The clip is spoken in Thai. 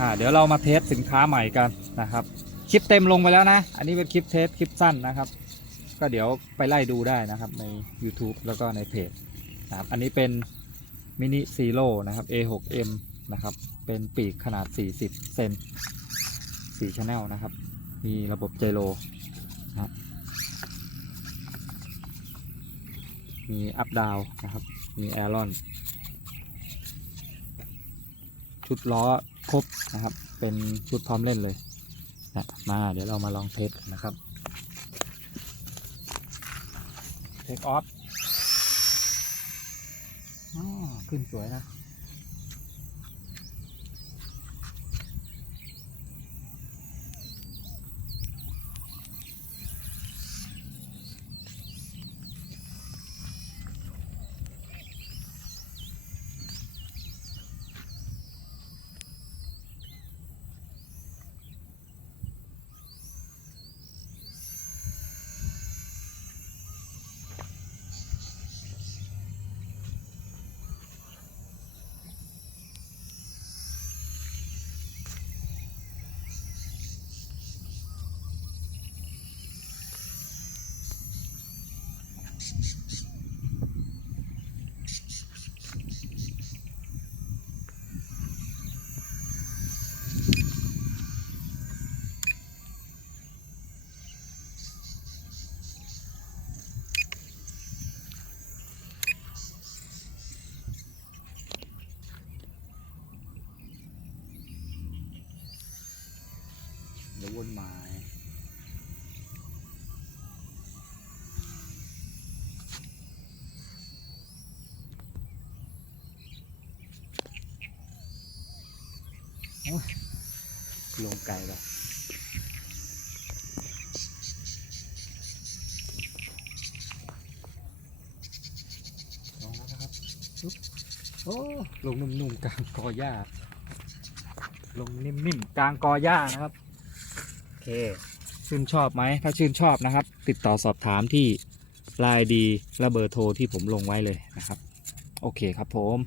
อ่าเดี๋ยวเรามาเทสสินค้าใหม่กันนะครับ คลิปเต็มลงไปแล้วนะ อันนี้เป็นคลิปเทสคลิปสั้นนะครับ ก็เดี๋ยวไปไล่ดูได้นะครับใน YouTube แล้วก็ในเพจนะครับอันนี้เป็นมินิซีโร่นะครับ A6M นะครับ เป็นปีกขนาด 40 เซน4 Channel นะครับ มีระบบเจโรนะครับมีอัพดาวนะครับ มีแอรอน ชุดล้อ ครบนะครับ เป็นชุดพร้อมเล่นเลยนะมาเดี๋ยวเรามาลองเทสกันนะครับเทคออฟอ๋อขึ้นสวยนะ ดี๋ยววนไม้โอ้ยลงไกลแล้วลงแล้วนะครับโอ้ลงนุ่มๆกลางกอหญ้า ลงนิ่มๆกลางกอหญ้านะครับ เค ชื่นชอบไหม ถ้าชื่นชอบนะครับ ติดต่อสอบถามที่ไลน์ดีและเบอร์โทรที่ผมลงไว้เลยนะครับ โอเคครับผม